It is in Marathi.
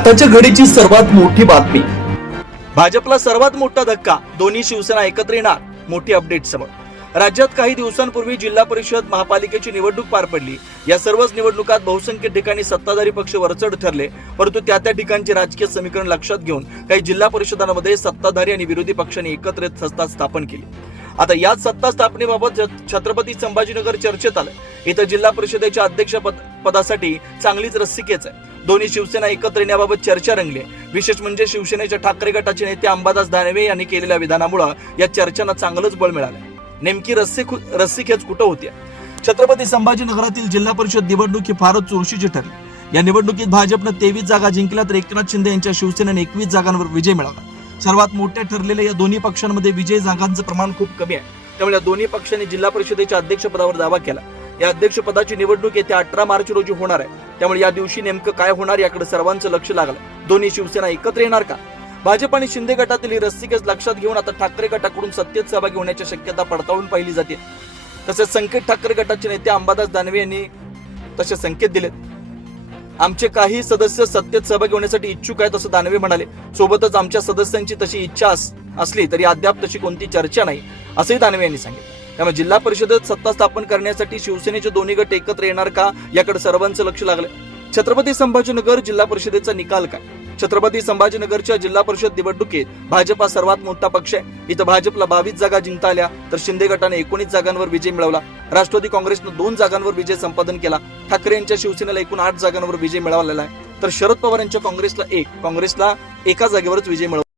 आताच्या घडीची सर्वात मोठी बातमी, भाजपला सर्वात मोठा धक्का, दोन्ही शिवसेना एकत्र येणार, मोठी अपडेट समोर। राज्यात काही दिवसांपूर्वी जिल्हा परिषद महापालिकेची निवडणूक पार पडली। या सर्वच निवडणुकात बहुसंख्य ठिकाणी सत्ताधारी पक्ष वरचढ ठरले, परंतु त्या ठिकाणचे राजकीय समीकरण लक्षात घेऊन काही जिल्हा परिषदांमध्ये सत्ताधारी आणि विरोधी पक्षांनी एकत्रित सत्ता स्थापन केली। आता याच सत्ता स्थापनेबाबत छत्रपती संभाजीनगर चर्चेत आलं। इथं जिल्हा परिषदेच्या अध्यक्ष पदासाठी चांगलीच रस्सीखेच आहे। दोन्ही शिवसेना एकत्र येण्याबाबत चर्चा रंगली। विशेष म्हणजे शिवसेनेच्या ठाकरे गटाचे नेते अंबादास दानवे यांनी केलेल्या विधानामुळे या चर्चांना चांगलंच बळ मिळालं। नेमकी रस्सीखेच कुठं होती? छत्रपती संभाजीनगरातील जिल्हा परिषद निवडणूक ही फारच चुरशीची ठरली। या निवडणुकीत भाजपनं 23 जागा जिंकल्या तर एकनाथ शिंदे यांच्या शिवसेनेने 21 जागांवर विजय मिळवला। सर्वात मोठ्या ठरलेल्या या दोन्ही पक्षांमध्ये विजय जागांचं प्रमाण खूप कमी आहे, त्यामुळे या दोन्ही पक्षांनी जिल्हा परिषदेच्या अध्यक्षपदावर दावा केला। या अध्यक्षपदाची निवडणूक येत्या 18 मार्च रोजी होणार आहे, त्यामुळे या दिवशी नेमकं काय होणार याकडे सर्वांचं लक्ष लागलं। दोन्ही शिवसेना एकत्र येणार का? भाजप आणि शिंदे गटातील ही रस्सीखेच लक्षात घेऊन आता ठाकरे गटाकडून सत्तेत सहभागी होण्याची शक्यता पडताळून पाहिली जाते। तसेच संकेत ठाकरे गटाचे नेते अंबादास दानवे यांनी तसे संकेत दिलेत। आमचे काही सदस्य सत्तेत सहभागी होण्यासाठी इच्छुक आहेत असं दानवे म्हणाले। सोबतच आमच्या सदस्यांची तशी इच्छा असली तरी अद्याप तशी कोणती चर्चा नाही असंही दानवे यांनी सांगितलं। त्यामुळे जिल्हा परिषदेत सत्ता स्थापन करण्यासाठी शिवसेनेचे दोन्ही गट एकत्र येणार का याकडे सर्वांचं लक्ष लागलं। छत्रपती संभाजीनगर जिल्हा परिषदेचा निकाल काय? छत्रपती संभाजीनगरच्या जिल्हा परिषद निवडणुकीत भाजप हा सर्वात मोठा पक्ष आहे। इथं भाजपला 22 जागा जिंकता आल्या तर शिंदे गटाने 19 जागांवर विजय मिळवला। राष्ट्रवादी काँग्रेसनं 2 जागांवर विजय संपादन केला। ठाकरे यांच्या शिवसेनेला एकूण 8 जागांवर विजय मिळवलेला आहे, तर शरद पवार यांच्या काँग्रेसला 1 जागेवरच विजय मिळवला।